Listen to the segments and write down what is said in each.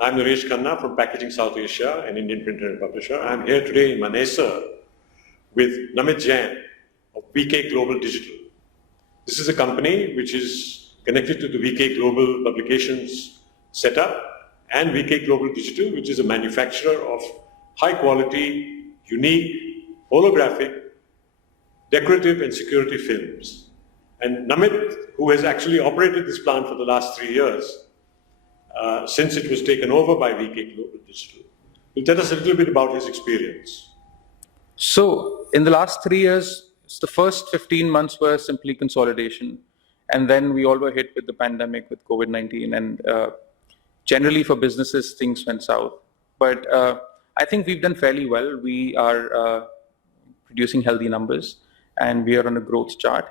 I'm Naresh Khanna from Packaging South Asia, an Indian printer and publisher. I'm here today in Manesar with Namit Jain of VK Global Digital. This is a company which is connected to the VK Global Publications setup and VK Global Digital, which is a manufacturer of high quality, unique, holographic, decorative and security films. And Namit, who has actually operated this plant for the last 3 years, since it was taken over by VK Global Digital, will tell us a little bit about his experience. So in the last 3 years, the first 15 months were simply consolidation. And then we all were hit with the pandemic, with COVID-19. And generally for businesses, things went south. But I think we've done fairly well. We are producing healthy numbers and we are on a growth chart.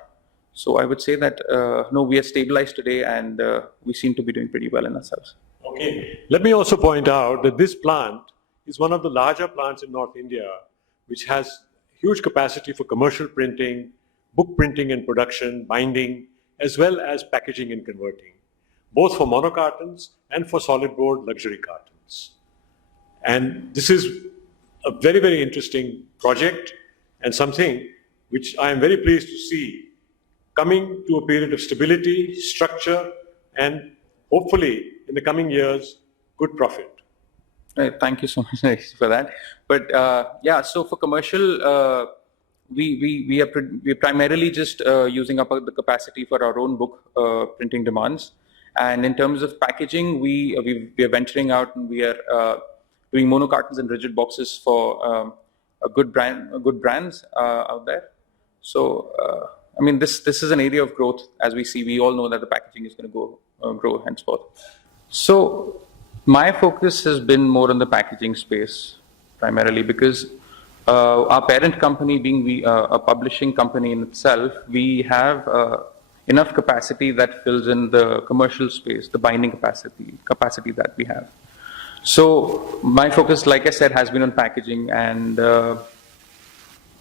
So I would say that, no, we are stabilized today and we seem to be doing pretty well in ourselves. Okay. Let me also point out that this plant is one of the larger plants in North India, which has huge capacity for commercial printing, book printing and production, binding, as well as packaging and converting, both for monocartons and for solid board luxury cartons. And this is a very, very interesting project and something which I am very pleased to see coming to a period of stability, structure, and hopefully in the coming years, good profit. Thank you so much for that. But yeah, so for commercial, we are primarily just using up the capacity for our own book printing demands. And in terms of packaging, we are venturing out and we are doing monocartons and rigid boxes for a good brands out there. So I mean, this is an area of growth. As we see, we all know that the packaging is going to grow henceforth. So my focus has been more on the packaging space, primarily because our parent company being a publishing company in itself, we have enough capacity that fills in the commercial space, the binding capacity that we have. So my focus, like I said, has been on packaging, and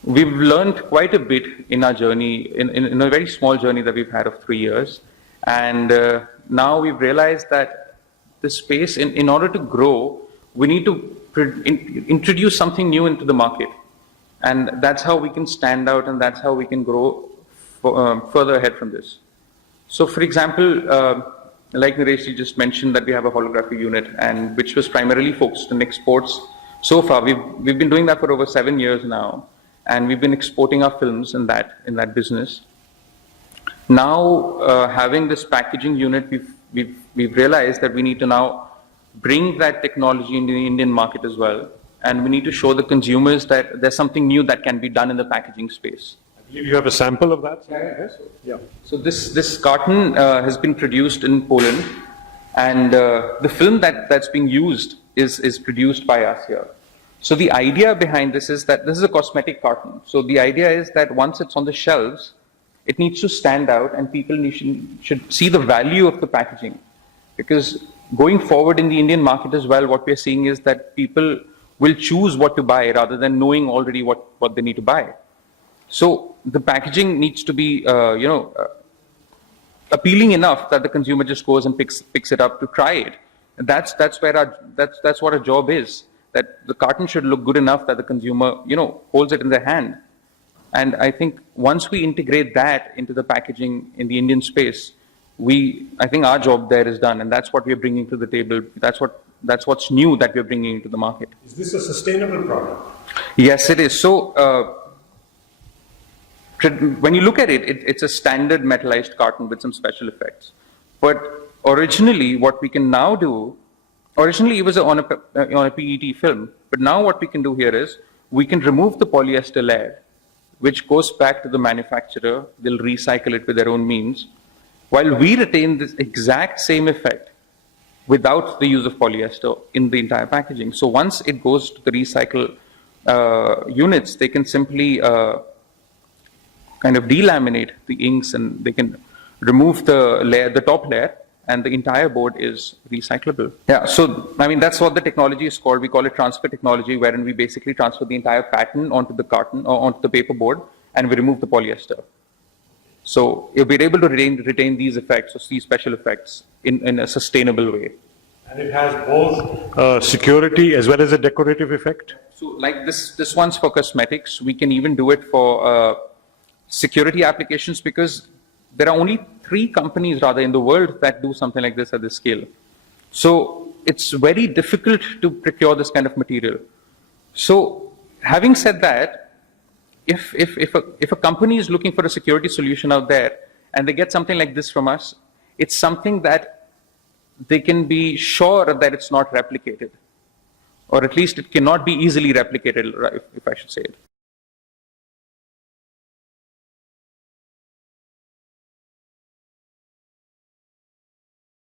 we've learned quite a bit in our journey, in a very small journey that we've had of 3 years. And now we've realized that the space, in order to grow, we need to introduce something new into the market. And that's how we can stand out and that's how we can grow further ahead from this. So for example, like Naresh just mentioned that we have a holography unit, and which was primarily focused on exports. So far, we've been doing that for over 7 years now. And we've been exporting our films in that business. Now, having this packaging unit, we've realized that we need to now bring that technology into the Indian market as well, and we need to show the consumers that there's something new that can be done in the packaging space. I believe you have a sample of that. Yeah. So this carton has been produced in Poland, and the film that's being used is produced by us here. So the idea behind this is that this is a cosmetic carton. So the idea is that once it's on the shelves, it needs to stand out and people should see the value of the packaging. Because going forward in the Indian market as well, what we're seeing is that people will choose what to buy rather than knowing already what they need to buy. So the packaging needs to be, appealing enough that the consumer just goes and picks it up to try it. And that's what our job is. That the carton should look good enough that the consumer, holds it in their hand. And I think once we integrate that into the packaging in the Indian space, I think our job there is done, and that's what we're bringing to the table. That's what's new that we're bringing into the market. Is this a sustainable product? Yes, it is. So when you look at it, it's a standard metallized carton with some special effects. But originally, what we can now do. Originally, it was on a PET film, but now what we can do here is we can remove the polyester layer, which goes back to the manufacturer. They'll recycle it with their own means, while we retain this exact same effect without the use of polyester in the entire packaging. So once it goes to the recycle units, they can simply kind of delaminate the inks, and they can remove the top layer, and the entire board is recyclable. Yeah, so I mean, that's what the technology is called. We call it transfer technology, wherein we basically transfer the entire pattern onto the carton or onto the paper board, and we remove the polyester. So we're able to retain these effects or these special effects in a sustainable way. And it has both security as well as a decorative effect. So like this one's for cosmetics. We can even do it for security applications because there are only 3 companies rather in the world that do something like this at this scale. So it's very difficult to procure this kind of material. So having said that, if a company is looking for a security solution out there and they get something like this from us, it's something that they can be sure that it's not replicated, or at least it cannot be easily replicated, if I should say it.